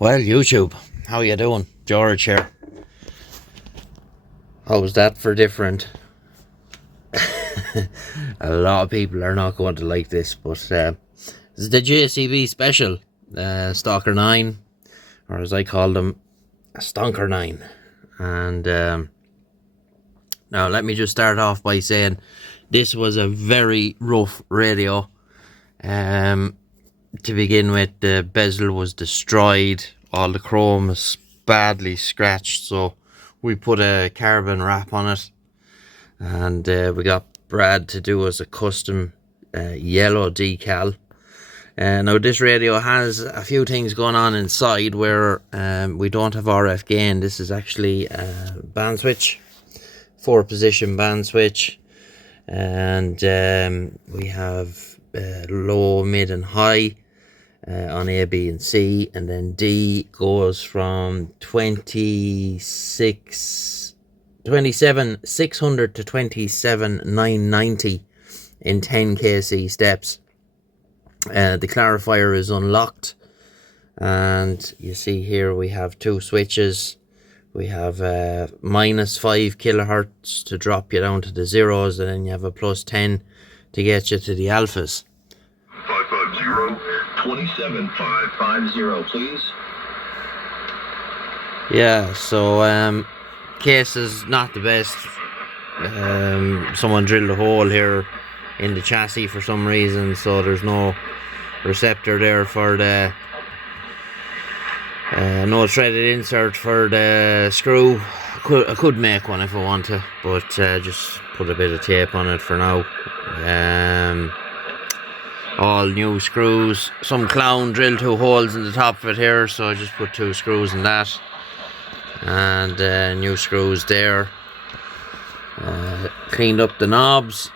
Well, YouTube, how you doing? George here. How's that for different? A lot of people are not going to like this, but this is the JCB Special, Stalker IX, or as I call them, Stonker IX. And now let me just start off by saying this was a very rough radio. To begin with, the bezel was destroyed, all the chrome is badly scratched, so we put a carbon wrap on it, and we got Brad to do us a custom yellow decal. Now this radio has a few things going on inside where we don't have RF gain. This is actually a band switch, 4-position band switch, and we have low, mid and high on A, B and C, and then D goes from 27,600 to 27,990 in 10 kc steps. The clarifier is unlocked, and you see here we have two switches. We have minus 5 kilohertz to drop you down to the zeros, and then you have a plus 10 to get you to the alphas. 550-27550, please. Yeah, so case is not the best. Someone drilled a hole here in the chassis for some reason, so there's no receptor there for the no threaded insert for the screw. I could make one if I want to, but just put a bit of tape on it for now. All new screws. Some clown drilled 2 holes in the top of it here, so I just put 2 screws in that, and new screws there. Cleaned up the knobs,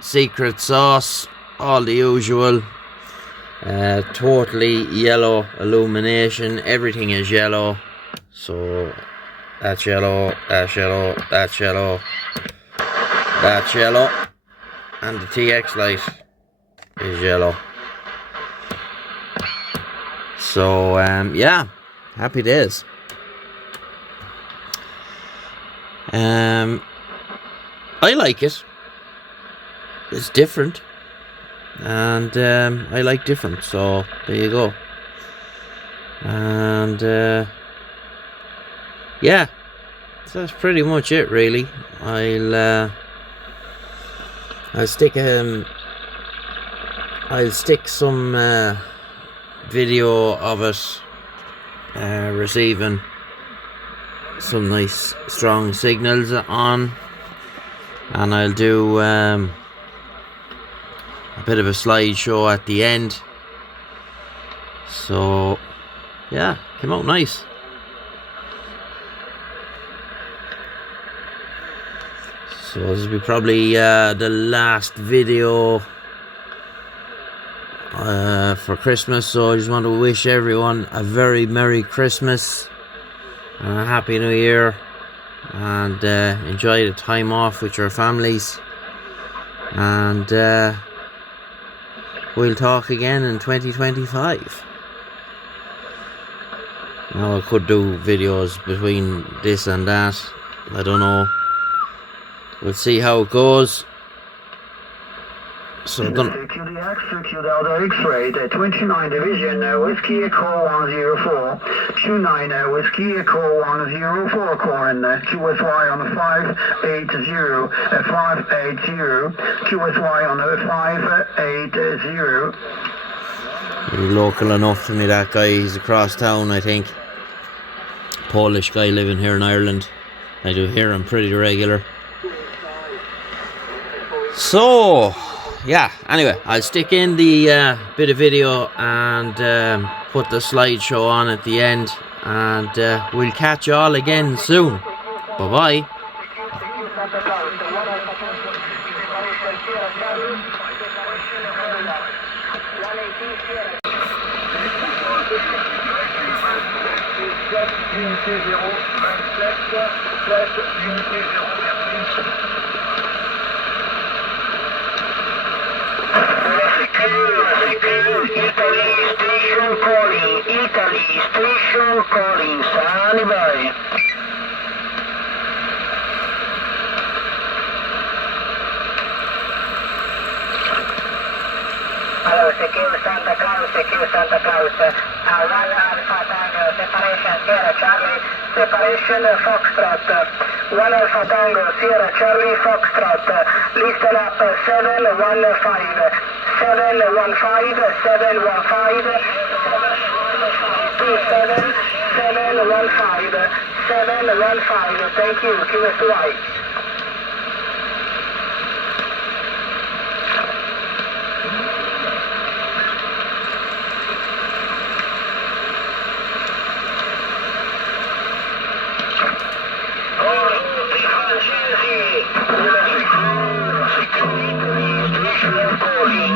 secret sauce, all the usual. Totally yellow illumination, everything is yellow, so that's yellow, that's yellow, that's yellow, that's yellow, and the TX light is yellow. So yeah, happy days. I like it. It's different, and I like different, so there you go. And yeah, so that's pretty much it really. I'll stick some video of it receiving some nice strong signals on, and I'll do a bit of a slideshow at the end. So yeah, came out nice. So this will be probably the last video for Christmas, so I just want to wish everyone a very Merry Christmas and a Happy New Year, and enjoy the time off with your families, and we'll talk again in 2025. Now I could do videos between this and that, I don't know, we'll see how it goes. So QDX, Delta X-ray, 29 Division, Whiskey Echo 104, 29 Whiskey Echo 104, calling QSY on the 580, 580, QSY on the 580. He's local enough to me, that guy. He's across town, I think. Polish guy living here in Ireland. I do hear him pretty regular. So yeah, anyway, I'll stick in the bit of video and put the slideshow on at the end, and we'll catch you all again soon. Bye bye. Italy station calling. Italy station calling. Stand by. Hello, secure Santa Claus, secure Santa Claus. 1 Alpha Tango, separation Sierra Charlie, separation Foxtrot. 1 Alpha Tango, Sierra Charlie, Foxtrot. Listen up, 715. 715, 715. 715, 715. Thank you, QSY.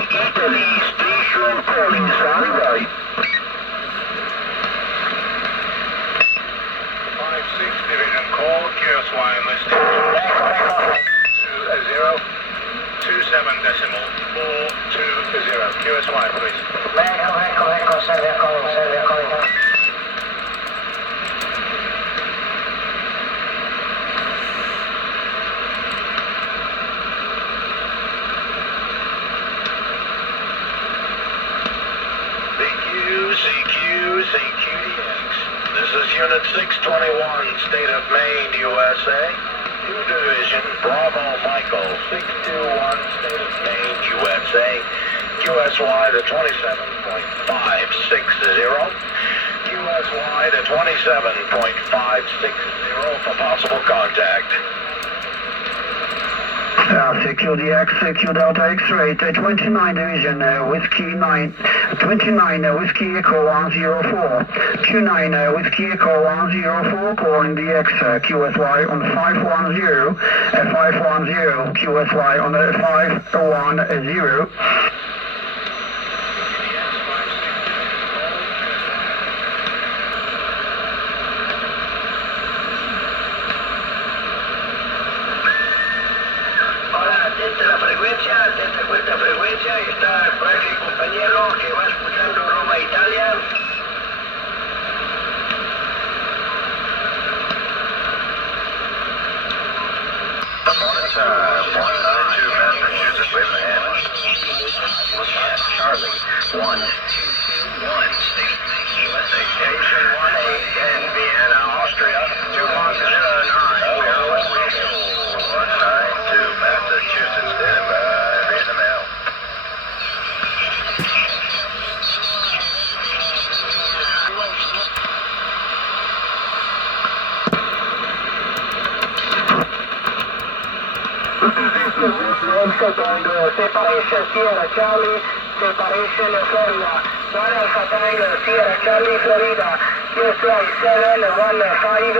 Italy station calling. Stand by. 5-6 division call, QSY enlisted. 2027 decimal 420. QSY, please. Echo, Serbia calling. CQDX. This is Unit 621, State of Maine, USA. New Division, Bravo Michael, 621, State of Maine, USA. QSY to 27.560. QSY to 27.560 for possible contact. Secure the X, secure Delta X-ray, 29 Division, Whiskey 9, 29 Whiskey Echo 104, Q9 Whiskey Echo 104, calling the X, QSY on 510, 510, QSY on 510. Desde esta frecuencia está el compañero que va escuchando Roma, Italia. Morning time, 192 Massachusetts, wave the hand. Charlie, 121, State, USA. Station 18 in Vienna, Austria, 2109. 192 Massachusetts, standing by. Alpha Tango, separation Sierra Charlie, separation Florida. 1 Alpha Tango, Sierra Charlie, Florida. QSY 715,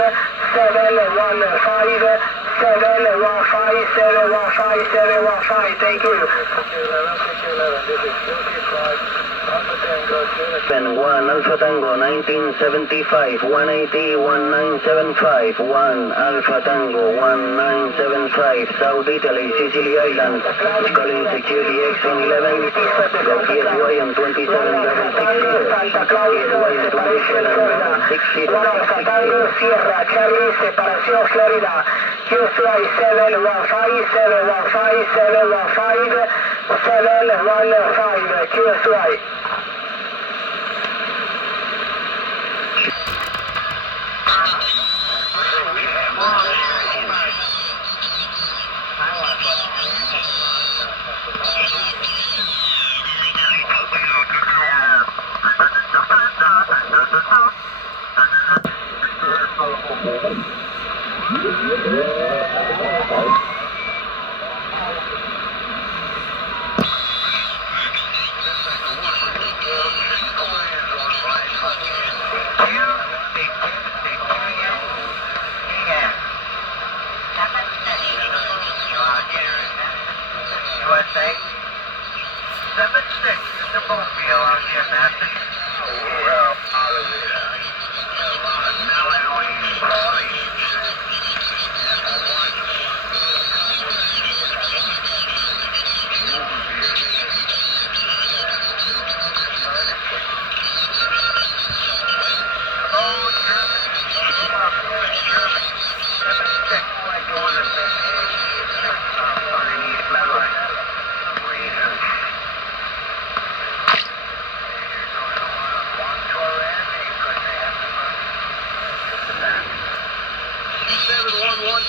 715, 715, 715, 715. Thank you. 11, this is 25. Alpha Tango, 1 Alpha Tango 1975 180 1975 1 Alpha Tango 1975 South Italy Sicily Island calling security X on 11 go PSY on 27 Santa Claus separation Florida 1 Alpha Tango Sierra Charlie separation Florida QSY 715 715 715 715 QSY. USA 76, Mr. Mobile out here, Master. Well, now I know he's calling.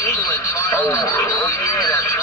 Oh, yeah, that's